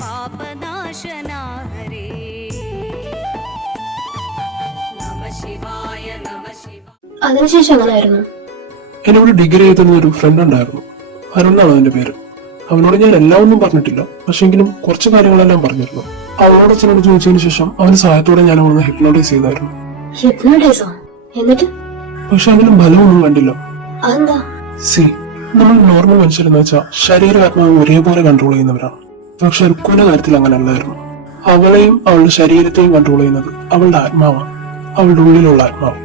പാപനാശനാ ഹരേ നമഃ ശിവായ നമഃ ശിവായ. അതിനുശേഷം എങ്ങനെയായിരുന്നു? എന്നോട് ഡിഗ്രി എഴുതുന്ന ഒരു ഫ്രണ്ട് ഉണ്ടായിരുന്നു. അരുൺ എന്നാണ് അവന്റെ പേര്. അവനോട് ഞാൻ എല്ലാം ഒന്നും പറഞ്ഞിട്ടില്ല, പക്ഷെങ്കിലും കുറച്ച് കാര്യങ്ങളെല്ലാം പറഞ്ഞിരുന്നു. അവളോട് അച്ഛനോട് ചോദിച്ചതിന് ശേഷം അവന്റെ സഹായത്തോടെ ഞാൻ അവളെ ഹിപ്നോട്ടൈസ് ചെയ്തായിരുന്നു. ഹിപ്നോട്ടൈസോ? എന്നിട്ട്? പക്ഷെ അതിലും ഫലമൊന്നും കണ്ടില്ല. അതെന്താ? സി, നമ്മൾ നോർമൽ മനുഷ്യരെന്ന് വെച്ചാൽ ശരീരം ആത്മാവ് ഒരേപോലെ കൺട്രോൾ ചെയ്യുന്നവരാണ്. പക്ഷെ റുക്കുവിന്റെ കാര്യത്തിൽ അങ്ങനെയല്ലായിരുന്നു. അവളെയും അവളുടെ ശരീരത്തെയും കൺട്രോൾ ചെയ്യുന്നത് അവളുടെ ആത്മാവാണ്, അവളുടെ ഉള്ളിലുള്ള ആത്മാവ്.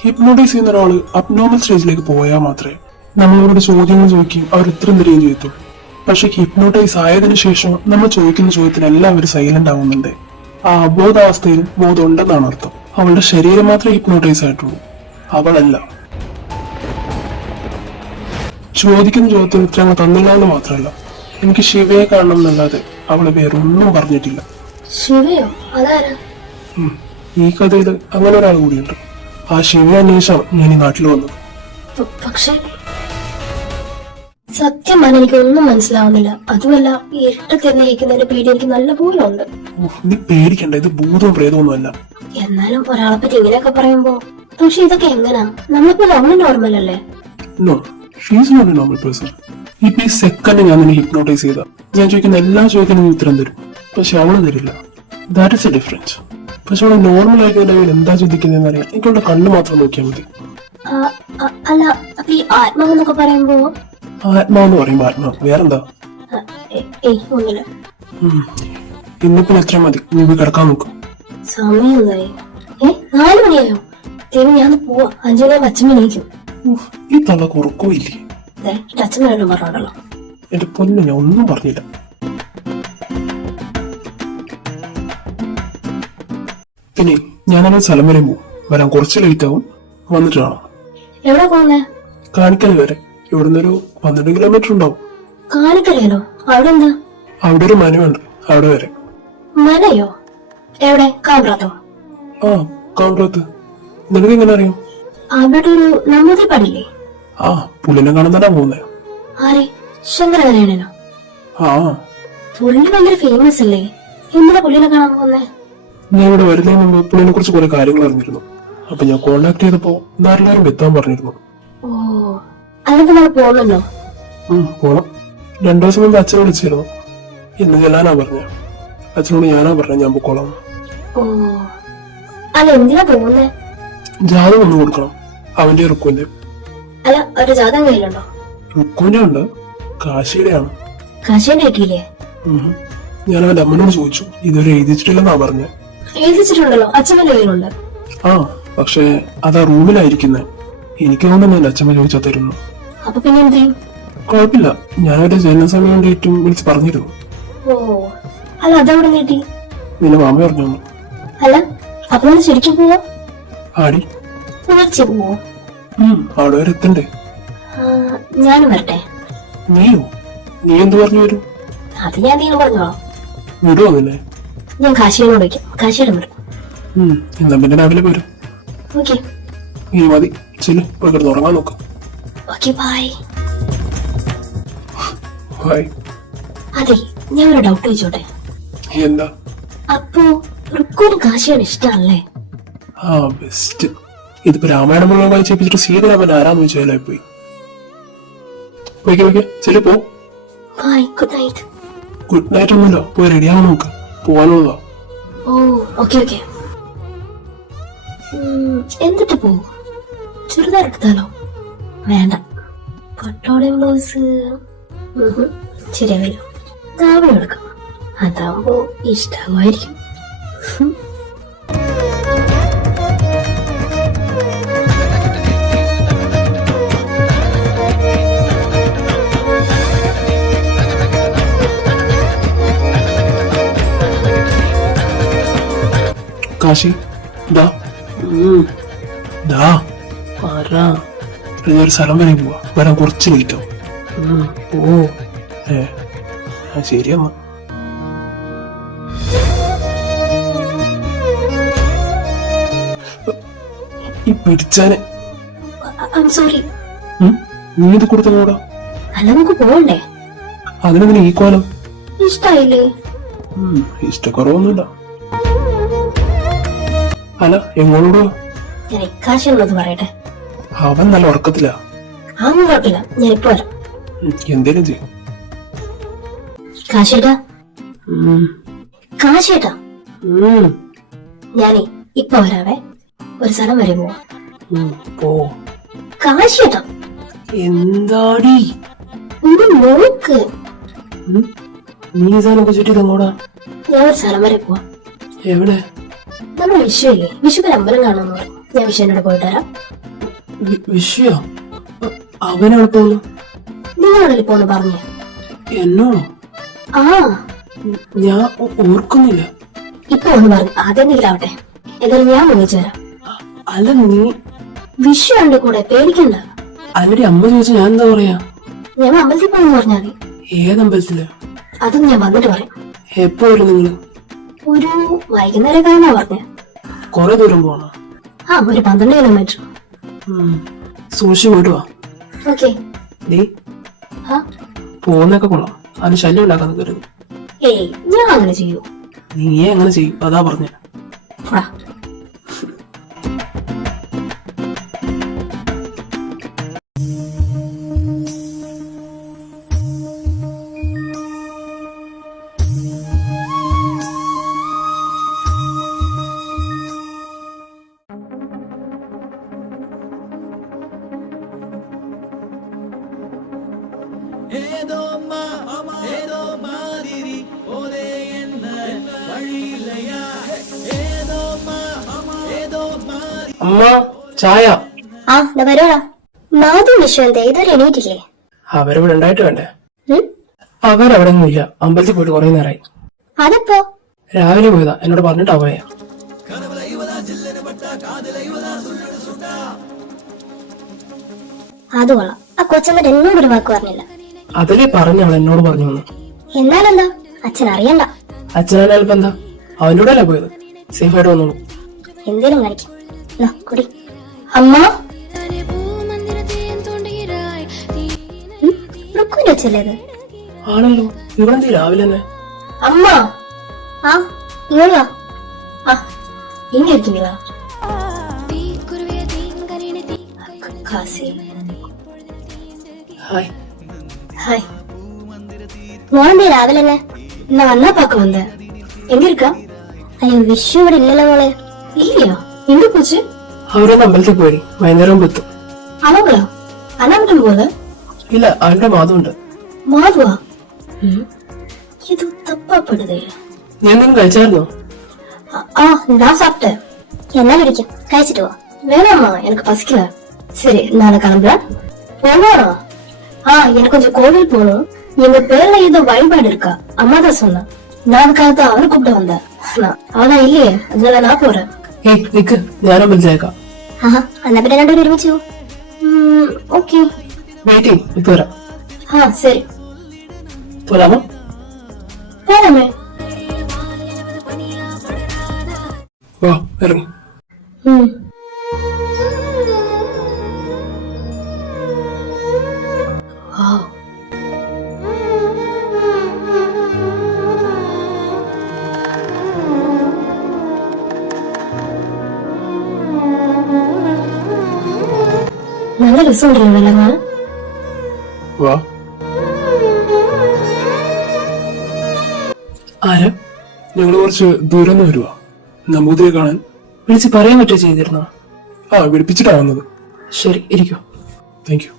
ഹിപ്നോട്ടൈസ് ചെയ്യുന്ന ഒരാള് അബ്നോർമൽ സ്റ്റേജിലേക്ക് പോയാൽ മാത്രമേ നമ്മളവരോട് ചോദ്യങ്ങൾ ചോദിക്കുകയും അവർ ഉത്തരം തരികയും ചെയ്യത്തുള്ളൂ. പക്ഷെ ഹിപ്നോട്ടൈസ് ആയതിനു ശേഷം നമ്മൾ ചോദിക്കുന്ന ചോദ്യത്തിന് എല്ലാവരും സൈലന്റ് ആവുന്നുണ്ട്. ആ അബോധാവസ്ഥയിൽ ബോധം ഉണ്ടെന്നാണ് അർത്ഥം. അവളുടെ ശരീരം മാത്രമേ ഹിപ്നോട്ടൈസ് ആയിട്ടുള്ളൂ, അവളല്ല. ചോദിക്കുന്ന ചോദ്യത്തിന് ഉത്തരങ്ങൾ തന്നില്ല എന്ന് മാത്രമല്ല, എനിക്ക് ശിവയെ കാണണം എന്നല്ലാതെ അവളെ വേറൊന്നും പറഞ്ഞിട്ടില്ല. ശിവയോ? അതാരാ? ഈ കഥയിൽ അങ്ങനെ ഒരാൾ കൂടിയുണ്ട്. ആ ശിവയെ അന്വേഷിച്ചാണ് ഞാൻ ഈ നാട്ടിൽ വന്നത്. പക്ഷേ സത്യം പറഞ്ഞാൽ എനിക്ക് ഒന്നും മനസ്സിലാവുന്നില്ല. അതുമല്ല, ഈ ഇരുട്ടത്ത് കേൾക്കുന്നതിന്റെ പേടി എനിക്ക് നല്ലപോലെ ഉണ്ട്. നീ പേടിക്കണ്ട, ഇത് ഭൂതവും പ്രേതമൊന്നും അല്ല. എന്നാലും ഒരാളെ പറ്റി ഇങ്ങനെയൊക്കെ പറയുമ്പോ, പക്ഷെ ഇതൊക്കെ എങ്ങനാ? നമ്മളിപ്പോ നമ്മൾ നോർമൽ അല്ലേ? No, she's not a normal person. ഇപ്പൊ ഈ സെക്കൻഡ് ഞാൻ നിന്നെ ഹിപ്നോട്ടൈസ് ചെയ്ത ഞാൻ ചോദിക്കുന്ന എല്ലാ ചോദ്യത്തിനും ഉത്തരം തരും, പക്ഷെ അവള് തരില്ല. That is A difference. പക്ഷെ അവള് നോർമൽ ആയിട്ട് എന്താ ചിന്തിക്കുന്നതെന്ന് അറിയാം. എനിക്ക് അവളുടെ കണ്ണ് മാത്രം നോക്കിയാൽ മതി. അല്ല, അപ്പൊ ഈ ആത്മാവെന്നൊക്കെ പറയുമ്പോ? ആത്മാവെന്ന് പറയുമ്പോ ആത്മാവ്, വേറെന്താ? ഒന്നുമില്ല. ഇന്നിപ്പോ എത്ര മതി, നീ പോയി കിടക്കാൻ നോക്കും. സമയം 4 മണിയായോ? ഞാൻ പോവാ. 5 മണി അച്ഛൻ എണീക്കും. ഈ തള്ള കുറക്കോ ഇല്ലേ? അച്ഛൻ പറഞ്ഞോണ്ടല്ലോ. എന്റെ പൊന്നു, ഞാൻ ഒന്നും പറഞ്ഞില്ല. പിന്നെ ഞാനവൾ സ്ഥലം വരെ പോകും. വരാൻ കുറച്ച് ലേറ്റ് ആവും. വന്നിട്ട് കാണാം. എവിടെ പോകുന്നേ? കാണിക്കൽ വരെ. ഇവിടുന്ന് ഒരു 12 കിലോമീറ്റർ ഉണ്ടാവും. കാണിക്കലോ? അവിടെ എന്താ? അവിടെ ഒരു മനയുണ്ട്, അവിടെ വരെ. മനയോ? എവിടെ? കാമ്പ്രാത്തോ? ആ, കാമ്പ്രാത്ത്. നിനക്ക് എങ്ങനെ അറിയാം? അവിടെ ഒരു നമ്പൂതിരിപ്പാടില്ലേ? ആ, പുള്ളിനെ കാണാൻ തന്നെ പോകുന്നേ. ആരെ? ശങ്കരനാരായണനോ? ആ, പുള്ളി ഭയങ്കര ഫേമസ് അല്ലേ? എന്തിനാ പുള്ളിനെ കാണാൻ പോകുന്നേ? ഞാൻ ഇവിടെ വരുന്നതിന് മുമ്പ് പുള്ളിനെ കുറിച്ച് കുറെ കാര്യങ്ങൾ അറിഞ്ഞിരുന്നു. അപ്പൊ ഞാൻ കോണ്ടാക്ട് ചെയ്തപ്പോ നാട്ടിലാരും എത്താൻ പറഞ്ഞിരുന്നു. ഓ, അതിന് നമ്മൾ പോകുന്നുണ്ടോ? പോണം. 2 ദിവസം മുമ്പ് അച്ഛനെ വിളിച്ചിരുന്നു. ഇന്ന് ചെല്ലാനാ പറഞ്ഞ. അച്ഛനോട് ഞാനാ പറഞ്ഞ ഞാൻ പൊക്കോളാം. ഓ, അല്ല എന്തിനാ പോകുന്നേ? ജാതകം ഒന്ന് കൊടുക്കണം, അവന്റെ റുക്കുവിന്റെ. അല്ല, ഒരു ജാതകം കയ്യിലുണ്ടോ? റുക്കുവിന്റെ ഉണ്ട്, കാശിയുടെയാണ്. കാശിന്റെ കിട്ടിയില്ലേ? ഞാൻ അവന്റെ അമ്മനോട് ചോദിച്ചു, ഇതുവരെ എഴുതിച്ചിട്ടില്ലെന്നാ പറഞ്ഞ. എഴുതിച്ചിട്ടുണ്ടല്ലോ, അച്ഛന്റെ കയ്യിലുണ്ട്. ആ, പക്ഷെ അതാ റൂമിലായിരിക്കുന്നേ. എനിക്ക് തോന്നുന്നു എന്റെ അച്ഛമ്മ ചോദിച്ചാ തരുന്നു. അപ്പൊ പിന്നെ എന്ത് ചെയ്യും? കുഴപ്പമില്ല, ഞാൻ അവരുടെ ജനന സമയം ഡേറ്റും വിളിച്ച് പറഞ്ഞിരുന്നു. ഓ, അല്ല അതെവിടെ നീട്ടി? നിന്നെ മാമ പറഞ്ഞു. അല്ല, അപ്പൊ നമ്മൾ ശരിക്കും പോവാ? ആടി, പുലർച്ചെ പോവോ? അവിടെ വരെ എത്തണ്ടേ? ഞാനും വരട്ടെ. നീയോ? നീ എന്ത് പറഞ്ഞു വരും? അത് ഞാൻ എന്തെങ്കിലും പറഞ്ഞോളാം. വിടുവോ നിന്നെ? ഞാൻ കാശിയോട് വയ്ക്കാം. കാശിയുടെ വിടും. എന്നാ പിന്നെ രാവിലെ വരും. ഓക്കെ, നീ മതി, ചെല്ലു, പോയി കിടന്ന് ഉറങ്ങാൻ നോക്ക്. Okay, bye. ബൈ. അതെ, ഞാൻ ഒരു ഡൗട്ട് ചോദിച്ചോട്ടെ? എന്താ? അപ്പോ റുക്കുവിന് കാശിയാണ് ഇഷ്ടമല്ലേ? ആ, ബെസ്റ്റ്. ഇതിപ്പോ രാമായണം മുഴുവൻ വായിച്ചേപ്പിച്ചിട്ട് സീതരാമൻ ആരാന്ന് വെച്ചാലായി പോയി. പോയിക്കെ, ചെല്ലു, പോ. Bye, good night. Good night ഒന്നുമില്ല, പോയി റെഡിയാവാൻ നോക്ക്, പോവാനുള്ളതാ. ഓ, ഓക്കെ ഓക്കെ. എന്നിട്ട് പോ. ചുരിദാർ എടുത്താലോ? വേണ്ട, പട്ടോളം ബ്ലൗസ് ശരിയാവില്ല. താവളം എടുക്കാം, അതാവുമ്പോ ഇഷ്ടമായിരിക്കും. കാശി, ദാ ഒരു സ്ഥലം വരെ പോവാ. വരാൻ കുറച്ച് ലേറ്റ് ആവും. ഓ, ശരിയെന്നാ. ഈ പിടിച്ചാനെ സോറി. നീ ഇത് കൊടുത്തൂടാ? അല്ല, നമുക്ക് പോകണ്ടേ? അതിനെന്തിന് ഈ കോലം? ഇഷ്ടായില്ലേ? ഇഷ്ടക്കുറവൊന്നുമില്ല. അല്ല, എങ്ങോട്ടോ? ഞാൻ ഇക്കാശുള്ളത് പറയട്ടെ. അവൻ നല്ല ഉറക്കത്തില്ല. അതൊന്നും കുഴപ്പമില്ല, ഞാൻ ഇപ്പൊ വരാം. എന്തേലും ചെയ്യും. കാശേട്ടാ, കാശേട്ടാ, ഞാനേ ഇപ്പൊ വരാവേ. ഒരു സ്ഥലം വരെ പോവാ. പോ. കാശേട്ടാ, എന്താടി ഒന്ന് നോക്ക്. നീ സാധനമൊക്കെ ചുറ്റി തങ്ങോടാ. ഞാൻ ഒരു സ്ഥലം വരെ പോവാ. എവിടെ? നമ്മുടെ വിഷു ഇല്ലേ, വിഷുവിന് അമ്പലം കാണാന്ന് പറയും. ഞാൻ വിഷുവിനോട് പോയിട്ട് വരാം. വിഷയോ? അവനെവിടെ പോകുന്നു? നിങ്ങളവിടെ പോന്ന് പറഞ്ഞേ. എന്നോടോ? ആ, ഞാൻ ഓർക്കുന്നില്ല. ഇപ്പൊ ഒന്ന് പറഞ്ഞു, അതെന്തെങ്കിലും ആവട്ടെ. എന്നാലും ഞാൻ വിളിച്ചു തരാം. അല്ല, നീ വിഷു ഉണ്ട് കൂടെ, പേടിക്കണ്ട. അല്ലടി, അമ്മ ചോദിച്ചു ഞാൻ എന്താ പറയാ? ഞാൻ അമ്പലത്തിൽ പോയെന്ന് പറഞ്ഞാൽ മതി. ഏതമ്പലത്തില്? അതും ഞാൻ വന്നിട്ട് പറയാം. എപ്പോ വരും നിങ്ങള്? ഒരു വൈകുന്നേരം കാണാ പറഞ്ഞ. കൊറേ ദൂരം പോണോ? ആ, ഒരു 12 കിലോമീറ്റർ. സൂക്ഷിച്ച് പോയിട്ട് വാ. ഓക്കെ. നീ പോകുന്നൊക്കെ കൊള്ളാം, അതിന് ശല്യം ഉണ്ടാക്കാൻ നിൽക്കരുത്. ഏയ്, ഞാൻ അങ്ങനെ ചെയ്യൂ. നീയേ അങ്ങനെ ചെയ്യും, അതാ പറഞ്ഞ. അമ്മ, ചായ. ആ, വരുവാ. മാധു വിഷു എന്താ ഇതുവരെ എണീറ്റില്ലേ? അവരവിടെ ഉണ്ടായിട്ട് വേണ്ടേ? അവരവിടെ ഇല്ല, അമ്പലത്തിൽ പോയിട്ട് കുറെ നേരമായി. അതിപ്പോ രാവിലെ പോയതാ, എന്നോട് പറഞ്ഞിട്ടാ പോയ. അത് കൊള്ളാം. ആ കൊച്ചെന്നിട്ട് എന്നോടൊരു വാക്ക് പറഞ്ഞില്ല. അതിലേ പറഞ്ഞവൾ എന്നോട് പറഞ്ഞു വന്നു. എന്നാലെന്താ, അച്ഛൻ അറിയണ്ട. അച്ഛനായാലും എന്താ, അവൻ്റെ കൂടെ അല്ലേ പോയത്. സേഫായിട്ട് വന്നോളൂ. എന്തേലും കാണിക്കാം. കുടി. അമ്മ, റുക്കുവിന്റെ അച്ഛല്ലേ? ആണല്ലോ, ഇവളെന്തീ രാവിലെ തന്നെ? അമ്മ, ആ ഇവളാ. ആ, ഇങ്ങിരിക്കുന്നതാ. ഹായ്. ഹായ്. മോളെന്തേ രാവിലെ തന്നെ? എന്നാ വന്നാ പാക്ക വന്ന എங்க இருக்கா? അയ്യോ, വിഷു ഇവിടെ ഇല്ലല്ലോ മോളെ. ഇല്ലയോ? എങ്ക പോச்சு? അവരൊന്ന് അമ്പലത്തിൽ പോയി, വൈകുന്നേരം എത്തും. അവங்களா? അനാമട്ടം പോലെ? ഇല്ല, അവന്റെ മാധുണ്ട്. മാധുവാ? ഇത് തപ്പാപ്പെടുതേ. നീ എന്തെങ്കിലും കഴിച്ചായിരുന്നോ? ആ, ഞാൻ சாப்பிட்டேன். എന്നാലും ഇരിക്കും, കഴിച്ചിട്ട് പോ. வேணாமா, எனக்கு பசிக்கல. சரி, நாளை கிளம்புறேன். போனா? ஆ, எனக்கு கொஞ்சம் கோவில் போகணும். எங்க பேர்ல ஏதோ வழிபாடு இருக்கா, அம்மா தான் சொன்னா. நான் அதுக்காக தான் அவரை கூப்பிட்டு வந்தேன். அவதான் இல்லையே, அதனால நான் போறேன். ഏയ് നിക്ക്, ഞാൻ അമ്പലത്തിലേക്കാം. ആഹാ, എന്നാ പിന്നെ രണ്ടുപേരും ഒരുമിച്ചു. ഓക്കെ, വെയിറ്റ്, ഇപ്പൊ വരാം. ആ ശരി, പോരാമോ? പോരാമേ. വാ, ഇറങ്ങി. നല്ല രസമുണ്ടല്ലോ വെള്ളങ്ങൾ. വാ. ആരാ? ഞങ്ങള് കുറച്ച് ദൂരം നിന്ന് വരുവാ, നമ്പൂതിരിയെ കാണാൻ. വിളിച്ച് പറയാൻ പറ്റുമോ ചെയ്തിരുന്നോ? ആ, വിളിപ്പിച്ചിട്ടാ വന്നത്. ശരി, ഇരിക്കൂ. Thank you.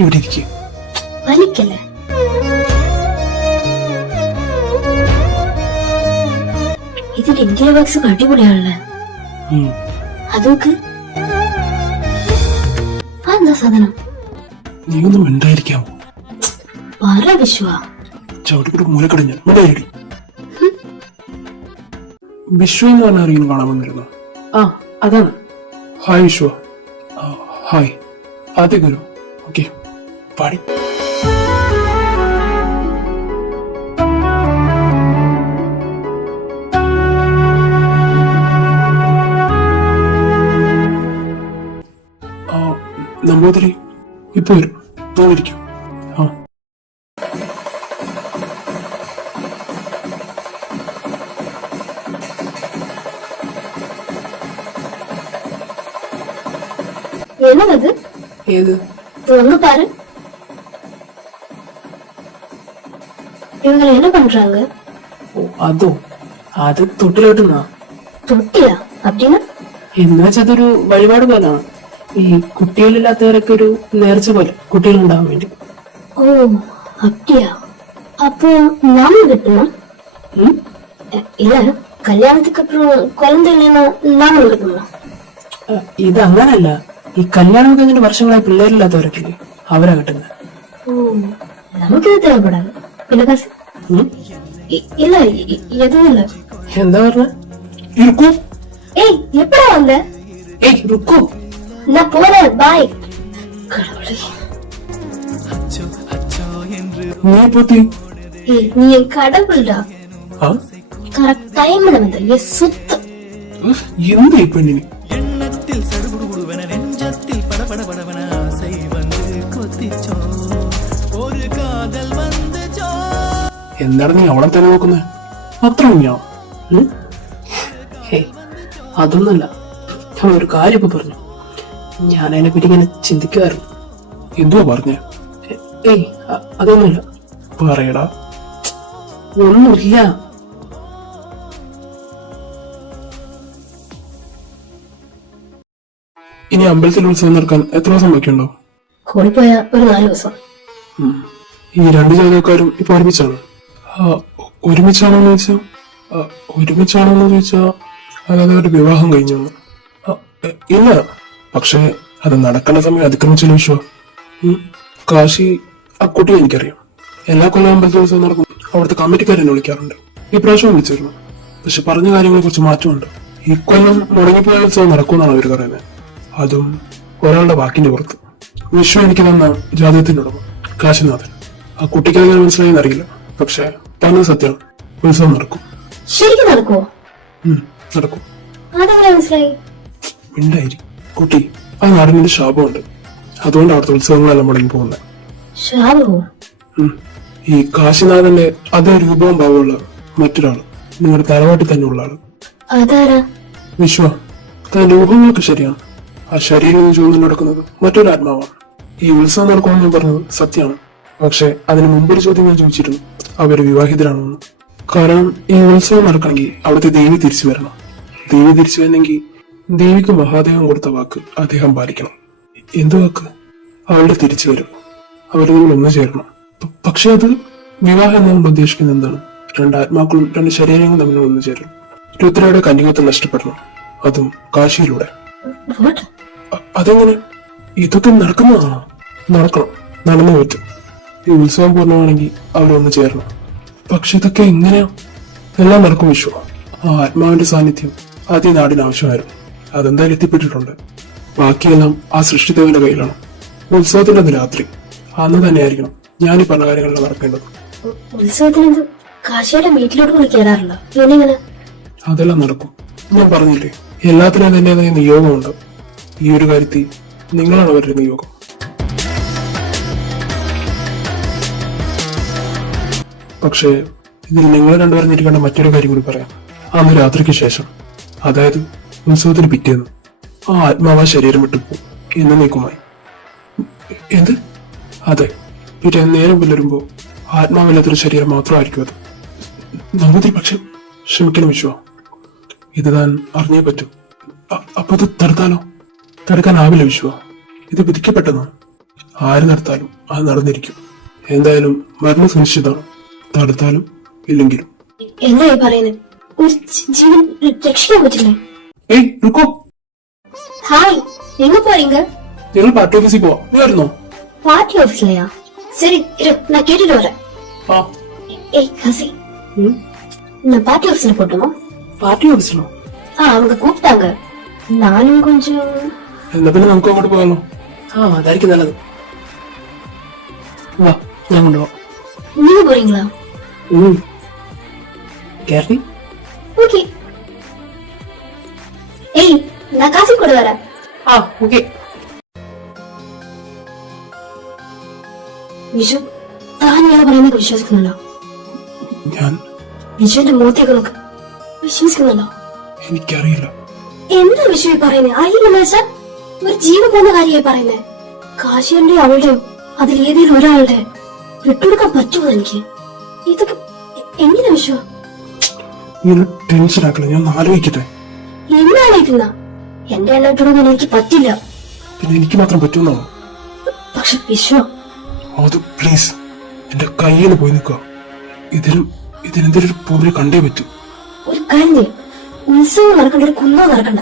ഇവിടെ ഇരിക്കേ. വലിക്കല്ലേ? ഇതിൽ ഇന്ത്യ ബാക്സ് അടിപൊളിയാണല്ലേ. അതൊക്കെ എന്താ സാധനം? നീ ഒന്നും മിണ്ടായിരിക്കാമോ? പറ വിശ്വ. ചവിട്ടിക്കൂടെ മൂലക്കടിഞ്ഞ മിണ്ടായിടി. വിശ്വ എന്ന് പറഞ്ഞ ആരെങ്കിലും കാണാൻ വന്നിരുന്നോ? ആ, അതാണ്. ഹായ് വിശ്വ. ഹായ്. ആദ്യ ഗുരു. ഓക്കെ, പാടി. നമ്പൂതിരി ഇപ്പൊ വരും, തോന്നിരിക്കും. ആ, என்னது ഏത്? வந்து பாரு. இவங்க என்ன பண்றாங்க? ഓ അതോ, അത് തൊട്ടിലോട്ടുന്നാ. தொட்டியா அப்படின்னா? എന്ന് വെച്ചാൽ അതൊരു വഴിപാട് പോലാണ്. ഈ കുട്ടികളില്ലാത്തവരൊക്കെ ഒരു നേർച്ച പോലെ കുട്ടികൾ ഉണ്ടാവാൻ വേണ്ടി. ஓ அப்படியா? அப்போ நாமும் கட்டணும்? ഉം? இல்ல கல்யாணத்துக்கு அப்புறம் குழந்தை இல்லைன்னா நாமும் கட்டணும். ഇത് അങ്ങനല്ല. ഈ കല്യാണം കഴിഞ്ഞിട്ട് വർഷങ്ങളായി പിള്ളേരില്ലാത്തവരൊക്കെ ഇല്ലേ, അവരാ കിട്ടുന്നത്. ஓ நமக்கு இது தேவைப்படாது. இல்ல காசு? இல்ல எதுவும் இல்ல. എന്താ പറഞ്ഞ? ഇരിക്കൂ. ஏய் எப்படா வந்த? ഏയ് റുക്കു. நான் போறேன், பாய். கடவுளே, നീ പറ്റി ஏய் நீ என் கடவுள்டா. ആ கரெக்ட் டைம்ல வந்த. ஏ சுத்த എന്ത് ഈ പെണ്ണിന്? എണ്ണത്തിൽ സടുകുടുകുടുവന നെഞ്ചത്തിൽ പടപടപടവന ആസൈ വന്ന് കൊത്തിച്ചോ ഒരു കാതൽ വന്നുചോ. എന്താണ് നീ അവളെ തന്നെ നോക്കുന്നത്? അത്ര കുഞ്ഞാ? ഹേ, അതൊന്നല്ല. ഞാൻ ഒരു കാര്യം ഇപ്പൊ പറഞ്ഞു. ഞാൻ അതിനെ പറ്റി ഇങ്ങനെ ചിന്തിക്കുമായിരുന്നു. എന്തുവാ പറഞ്ഞേ? ഏയ് അതൊന്നുമില്ല. പറയടാ. ഒന്നുമില്ല. ഇനി അമ്പലത്തിൽ ഉത്സവം നടക്കാൻ എത്ര ദിവസം ബാക്കിയുണ്ടോ? കൂടിപ്പോയ ഒരു 4 ദിവസം. ഈ രണ്ട് ജാതകക്കാരും ഇപ്പൊ ഒരുമിച്ചാണോ? ഒരുമിച്ചാണോന്ന് ചോദിച്ചാ ഒരുമിച്ചാണോന്ന് ചോദിച്ചാ അതായത് അവരുടെ വിവാഹം കഴിഞ്ഞു. ഇല്ല, പക്ഷെ അത് നടക്കേണ്ട സമയം അതിക്രമിച്ചല്ലോ വിശ്വ. കാശി ആ കുട്ടിയെ എനിക്കറിയാം. എല്ലാ കൊല്ലം അമ്പലത്തിൽ ഉത്സവം നടക്കും. അവിടുത്തെ കമ്മിറ്റിക്കാരെന്നെ വിളിക്കാറുണ്ട്. ഈ പ്രാവശ്യം വിളിച്ചിരുന്നു. പക്ഷെ പറഞ്ഞ കാര്യങ്ങളെ കുറിച്ച് മാറ്റമുണ്ട്. ഈ കൊല്ലം മുടങ്ങിപ്പോയ ഉത്സവം നടക്കുമെന്നാണ് അവർ പറയുന്നത്. അതും ഒരാളുടെ വാക്കിന്റെ പുറത്ത്. വിശ്വ എനിക്ക് തന്ന ജാതകത്തിന്റെ ഉടമ കാശിനാഥൻ. ആ കുട്ടിക്ക് അത് മനസ്സിലായെന്ന് അറിയില്ല. പക്ഷെ പറഞ്ഞത് സത്യമാണ്. ഉത്സവം നടക്കും. ശരിക്കും നടക്കുവോ? നടക്കും. അതെങ്ങനെ മനസ്സിലായി? മിണ്ടായി കുട്ടി. ആ നാടിനൊരു ശാപമുണ്ട്. അതുകൊണ്ട് അവിടുത്തെ ഉത്സവങ്ങളെല്ലാം മുടങ്ങി പോകുന്നത്. ശാപമോ? ഈ കാശിനാഥന്റെ അതേ രൂപവും ഭാവമുള്ള മറ്റൊരാള് നിങ്ങളുടെ തലവാട്ടിൽ തന്നെ ഉള്ള ആള്. അതാരാ? വിശ്വ. താൻ രൂപങ്ങളൊക്കെ ശരിയാണ്. ആ ശരീരം ചൂന്ന് നടക്കുന്നത് മറ്റൊരു ആത്മാവാണ്. ഈ ഉത്സവം നടക്കുമെന്ന് ഞാൻ പറഞ്ഞത് സത്യമാണ്. പക്ഷെ അതിന് മുമ്പൊരു ചോദ്യം ഞാൻ ചോദിച്ചിരുന്നു, അവര് വിവാഹിതരാണെന്ന്. കാരണം ഈ ഉത്സവം നടക്കണമെങ്കിൽ അവിടുത്തെ ദേവി തിരിച്ചു വരണം. ദേവി തിരിച്ചു വരണമെങ്കിൽ ദേവിക്ക് മഹാദേവൻ കൊടുത്ത വാക്ക് അദ്ദേഹം പാലിക്കണം. എന്ത് വാക്ക്? അവളുടെ തിരിച്ചു വരും. അവർ നിങ്ങൾ ഒന്നു ചേരണം. പക്ഷെ അത് വിവാഹം എന്നുകൊണ്ട് ഉദ്ദേശിക്കുന്നത് എന്താണ്? രണ്ട് ആത്മാക്കളും രണ്ട് ശരീരങ്ങളും തമ്മിൽ ഒന്നു ചേരും. രുദ്രയുടെ കന്യകത്വം നഷ്ടപ്പെടണം. അതും കാശിയിലൂടെ. അതെങ്ങനെ? ഇതൊക്കെ നടക്കുന്നതാണോ? നടക്കണം. നടന്നു പറ്റും. ഈ ഉത്സവം പൂർണ്ണമാണെങ്കിൽ അവരൊന്ന് ചേരണം. പക്ഷെ ഇതൊക്കെ എങ്ങനെയാ? എല്ലാം നടക്കും വിശ്വ. ആ ആത്മാവിന്റെ സാന്നിധ്യം ആദ്യ നാടിന് ആവശ്യമായിരുന്നു. അതെന്തായാലും എത്തിപ്പെട്ടിട്ടുണ്ട്. ബാക്കിയെല്ലാം ആ സൃഷ്ടിദേവന്റെ കയ്യിലാണ്. ഉത്സവത്തിന്റെ അന്ന് രാത്രി അന്ന് തന്നെയായിരിക്കണം ഞാൻ ഈ പറഞ്ഞ കാര്യങ്ങളിൽ നടക്കേണ്ടത്. ഉത്സവത്തിന് കാശിയുടെ വീട്ടിലോട്ട് കൂടി കയറാറില്ല. എങ്ങനെ? അതെല്ലാം നടക്കും. ഞാൻ പറഞ്ഞില്ലേ, എല്ലാത്തിനും അതിൻ്റെതായ നിയോഗമുണ്ട്. ഈ ഒരു കാര്യത്തിൽ നിങ്ങളാണ് അവരുടെ നിയോഗം. പക്ഷേ ഇതിൽ നിങ്ങൾ രണ്ടുപേരും മറ്റൊരു കാര്യം കൂടി പറയാം. അന്ന് രാത്രിക്ക് ശേഷം, അതായത് ഉത്സവത്തിന് പിറ്റേന്ന്, ആ ആത്മാവ് ശരീരം വിട്ടുപോകും എന്നേക്കുമായി. എന്ത്? അതെ, പിറ്റേന്ന് നേരം പുലരുമ്പോ ആത്മാവില്ലാത്തൊരു ശരീരം മാത്രമായിരിക്കും അത്. നമ്പൂതിരി പക്ഷെ ക്ഷമിക്കണം വിശ്വ, ഇത് താൻ അറിഞ്ഞേ പറ്റും. അപ്പൊ ഇത് തടുത്താലോ? തടുക്കാനാവില്ല വിശ്വ. ഇത് വിധിക്കപ്പെട്ടതാണ്. ആര് നടത്താലും അത് നടന്നിരിക്കും. എന്തായാലും മരണം സുനിശ്ചിതമാണ്. തടുത്താലും ഇല്ലെങ്കിലും. എന്താ പറയുന്നത്? ഒരു ജീവൻ രക്ഷിക്കാൻ പറ്റില്ലേ? ഏയ് രുക്കോ. ഹായ്, എങ്ങ പോறீங்க? ഞങ്ങൾ പാർട്ടി ഓഫീസിൽ പോവാം. നീ വരുന്നോ? പാർട്ടി ഓഫീസിലെയാ? சரி இரு, நான் கேட்டுட்டு வரேன். ആ. ஏய் காசி, நான் பார்ட்டி ஆஃபீஸ்ல போட்டுமா? പാർട്ടി ഓഫീസിലോ? அவங்க கூப்பிட்டாங்க. நானும் கொஞ்சம். എന്നാ പിന്നെ നമുക്ക് അങ്ങോട്ട് പോകാലോ? അതായിരിക്കും നല്ലത്. വാ, ഞാൻ കൊണ്ടുപോവാം. நீங்க போறீங்களா? കേരളി. ஓகே. ஏய், நான் காசி கூட வரேன். ഓക്കെ. വിഷു, താൻ ഞാൻ പറയുന്നത് വിശ്വസിക്കുന്നുണ്ടോ? ഞാൻ വിഷുവിന്റെ മുഖത്തേക്ക് നോക്ക്. വിശ്വസിക്കുന്നുണ്ടോ? എനിക്കറിയില്ല. എന്താ വിഷു പറയുന്നത്? അറിയില്ല. ഒരു ജീവൻ പോകുന്ന കാര്യമായി പറയുന്നേ. കാശിയന്റെ അവളുടെയോ അതിലേതെങ്കിലും ഒരാളുടെ വിട്ടുകൊടുക്കാൻ പറ്റുമോ എനിക്ക്? ഇതൊക്കെ എങ്ങനെ വിശ്വ? ടെൻഷൻ ആക്കല, ഞാൻ ആലോചിക്കട്ടെ. എന്നാലോചിക്കുന്ന എന്റെ എണ്ണ വിട്ടുകൊടുക്കാൻ എനിക്ക് പറ്റില്ല. പിന്നെ എനിക്ക് മാത്രം പറ്റുമെന്നാണോ? പക്ഷെ വിശ്വ അത് പ്ലീസ് എന്റെ കയ്യിൽ നിന്ന് പോയി നിൽക്കുക. ഇതിനെന്തൊരു പോയി കണ്ടേ പറ്റൂ. ഒരു കാര്യം ചെയ്യും, ഉത്സവം നടക്കണ്ട, ഒരു കുന്നോ നടക്കണ്ട,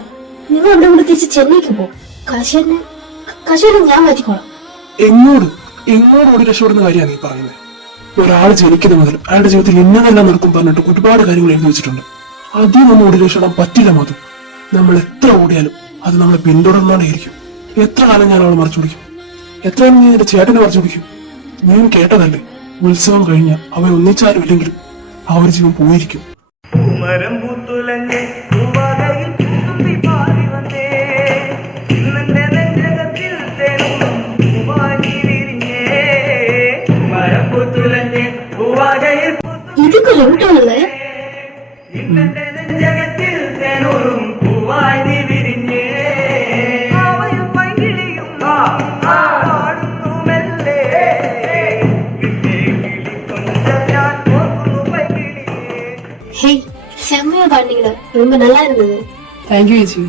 നിങ്ങൾ അവിടെ കൂടെ തിരിച്ച് ചെന്നൈക്ക് പോകും. കാശിനെ ഞാൻ മാറ്റിക്കോളാം. എങ്ങോട് ഓടി രക്ഷപ്പെടുന്ന കാര്യമാണ് നീ പറയുന്നത്? ഒരാൾ ജനിക്കുന്നത് മുതൽ അയാളുടെ ജീവിതത്തിൽ ഇന്നതെല്ലാം നടക്കും പറഞ്ഞിട്ട് ഒരുപാട് കാര്യങ്ങൾ എഴുതി വെച്ചിട്ടുണ്ട്. ആദ്യം നമ്മൾ ഓടി രക്ഷപ്പെടാൻ പറ്റില്ല മധു. നമ്മൾ എത്ര ഓടിയാലും അത് നമ്മളെ പിന്തുടർന്നോണ്ടേയിരിക്കും. എത്ര കാലം ഞാൻ അവളെ മറച്ചു പിടിക്കും? എത്ര കാലം നീ എന്റെ ചേട്ടനെ മറച്ചു പിടിക്കും? നീ കേട്ടതല്ലേ, ഉത്സവം കഴിഞ്ഞ അവൻ ഒന്നിച്ചാരും ഇല്ലെങ്കിലും ആ ഒരു ജീവൻ പോയിരിക്കും. മരം പൂത്തുലഞ്ഞേ പൂവാകയിൽ പൂത്തുമ്പി പാറി വന്നേ ഇന്നെന്റെ നെഞ്ചകത്തിൽ തേനും പൂവാങ്ങി വിരിഞ്ഞേ മരം പൂത്തുലഞ്ഞേ പൂവാകയിൽ ഇതൊക്കെ ലിമിറ്റാണല്ലേ? ഇന്നെന്റെ നെഞ്ചകത്തിൽ തേനൂറും പൂവാങ്ങി വിരിഞ്ഞേ അവയും പൈകിളിയും പാടുന്നു മെല്ലെ ഞാൻ ഓർക്കുന്നു പൈകിളിയേ. ஹேய், செம்மையா பாடுனீங்க, ரொம்ப நல்லா இருந்தது. താങ്ക് യു ചേച്ചി.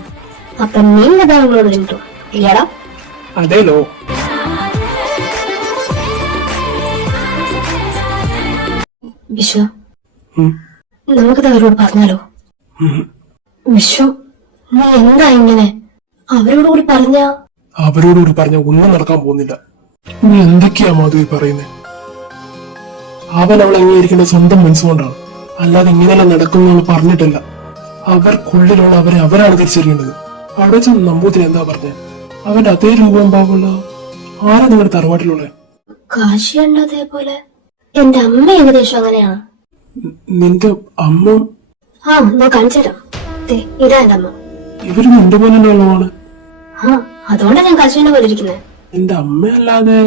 அப்ப நீங்க தான் உங்களோட இன்ட்ரோ இல்லையாடா? അതേലോ. വിശ്വ, നമുക്കത് അവരോട് പറഞ്ഞാലോ? വിശ്വ, നീ എന്താ ഇങ്ങനെ? അവരോട് കൂടി അവരോടുകൂടി പറഞ്ഞ ഒന്നും നടക്കാൻ പോകുന്നില്ല. നീ എന്തൊക്കെയാ മാധവി പറയുന്നത്? അവൻ അവൾ അംഗീകരിക്കുന്ന സ്വന്തം മനസ്സുകൊണ്ടാണ്, അല്ലാതെ ഇങ്ങനെയെല്ലാം നടക്കുന്നു പറഞ്ഞിട്ടില്ല. അവർക്കുള്ളിലുള്ള അവരെ അവരാണ് തിരിച്ചറിയേണ്ടത്. അവിടെ ചെന്ന് നമ്പൂതിരി എന്താ പറഞ്ഞ? അവന്റെ അതേ രൂപം പാകുള്ള ആരാ നിങ്ങളുടെ തറവാട്ടിലുള്ള? കാശിയുണ്ട് അതേപോലെ. എന്റെ അമ്മ ഏകദേശം അങ്ങനെയാണ്. നിന്റെ അമ്മ? ആ, ഞാൻ കാണിച്ചുതരാം. ഇതാ എന്റെ അമ്മ. ഇവര് നിന്റെ പോലെ ഉള്ളതാണ്. ആ, അതുകൊണ്ടാ ഞാൻ കാശിനെ പോലെ ഇരിക്കുന്നത്. നിന്റെ അമ്മയല്ലാതെ?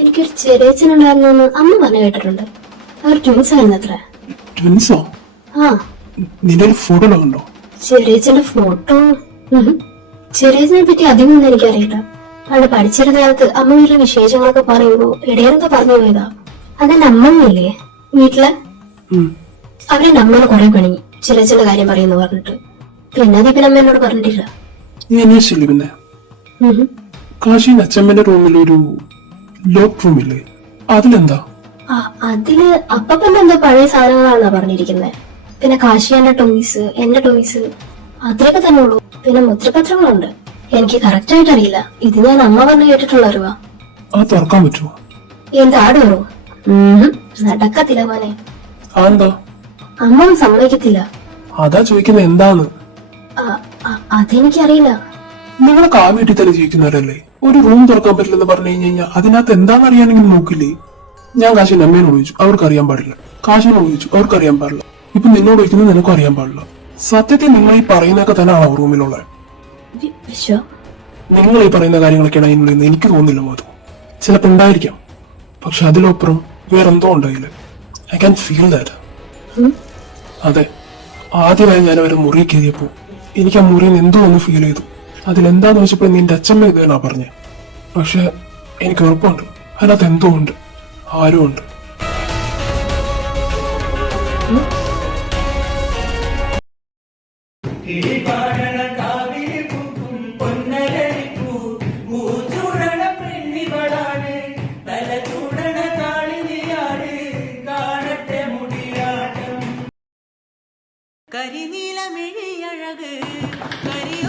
എനിക്കൊരു ചെറിയച്ഛനുണ്ടായിരുന്നു അമ്മ പറഞ്ഞു കേട്ടിട്ടുണ്ട്. അവർ ട്വിൻസ് ആയിരുന്നു അത്ര. ട്വിൻസോ? ആ, നിന്റെ ഒരു ഫോട്ടോ കണ്ടോ? ചെറിയച്ഛന്റെ ഫോട്ടോ? ചെറിയച്ഛനെ പറ്റി അധികം ഒന്നും എനിക്കറിയില്ല. അവിടെ പഠിച്ചിരുന്ന കാലത്ത് അമ്മ വീട്ടിലെ വിശേഷങ്ങളൊക്കെ പറയുമ്പോ ഇടയൊക്കെ പറഞ്ഞു പോയതാ. അതെന്റെ അമ്മന്നില്ലേ വീട്ടില്, അവരെന്റെ അമ്മനെ കുറെ പണിങ്ങി ചെറിയച്ഛന്റെ കാര്യം പറയുന്നു പറഞ്ഞിട്ട്. പിന്നെ അത് പിന്നെ അമ്മ എന്നോട് പറഞ്ഞിട്ടില്ല. നീ അന്വേഷിച്ചില്ലേ? പിന്നെ കാശിന്റെ അച്ഛമ്മന്റെ റൂമിൽ ഒരു ലോക്ക് റൂമില്ലേ, അതിലെന്താ? അതില് അപ്പന്റെ എന്തോ പഴയ സാധനങ്ങളാണെന്നാ പറഞ്ഞിരിക്കുന്നത്. പിന്നെ കാശിയാന്റെ ടോയ്സ്, എന്റെ ടോയ്സ്, അത്രയൊക്കെ തന്നെ ഉള്ളൂ. പിന്നെ മുദ്രപത്രങ്ങളുണ്ട്. എനിക്ക് കറക്റ്റ് ആയിട്ട് അറിയില്ല. ഇത് ഞാൻ അമ്മ പറഞ്ഞ് കേട്ടിട്ടുള്ള അറിവാ. അത് തുറക്കാൻ പറ്റുമോ? എന്താ ആടുവോ? നടക്കത്തില്ല മോനെ. എന്താ? അമ്മ സമ്മതിക്കത്തില്ല. അതാ ചോദിക്കുന്നത് എന്താന്ന്. അതെനിക്കറിയില്ല. നിങ്ങളൊക്കെ ആ വീട്ടിൽ തന്നെ ജീവിക്കുന്നവരല്ലേ? ഒരു റൂം തുറക്കാൻ പറ്റില്ലെന്ന് പറഞ്ഞു കഴിഞ്ഞാൽ അതിനകത്ത് എന്താന്ന് അറിയാനെങ്കിലും നോക്കില്ലേ? ഞാൻ കാശിന്റെ അമ്മേനോട് ചോദിച്ചു, അവർക്ക് അറിയാൻ പാടില്ല. കാശിനോട് ചോദിച്ചു, അവർക്ക് അറിയാൻ പാടില്ല. ഇപ്പൊ നിന്നോട് ചോദിക്കുന്നത് നിനക്കും അറിയാൻ പാടില്ല. സത്യത്തിൽ നിങ്ങൾ ഈ പറയുന്നതൊക്കെ തന്നെയാണോ റൂമിലുള്ളത്? നിങ്ങൾ ഈ പറയുന്ന കാര്യങ്ങളൊക്കെയാണ് അതിനുള്ളിൽ എനിക്ക് തോന്നുന്നില്ല മാധു. ചിലപ്പോ ഉണ്ടായിരിക്കാം, പക്ഷെ അതിലപ്പുറം വേറെന്തോ ഉണ്ടായില്ല. I can feel that. അതെ, ആദ്യമായി ഞാൻ അവരെ മുറി കയറിയപ്പോ എനിക്ക് ആ മുറിയിൽ എന്തോ ഒന്ന് ഫീൽ ചെയ്തു. അതിലെന്താന്ന് വെച്ചപ്പോ നിന്റെ അച്ഛമ്മ ഇത് തന്നെയാ പറഞ്ഞേ. പക്ഷെ എനിക്ക് ഉറപ്പുണ്ട് അതിനകത്ത് എന്തോ ഉണ്ട്, ആരും ഉണ്ട്. കരിനീലമിഴിയഴക് കരിയോ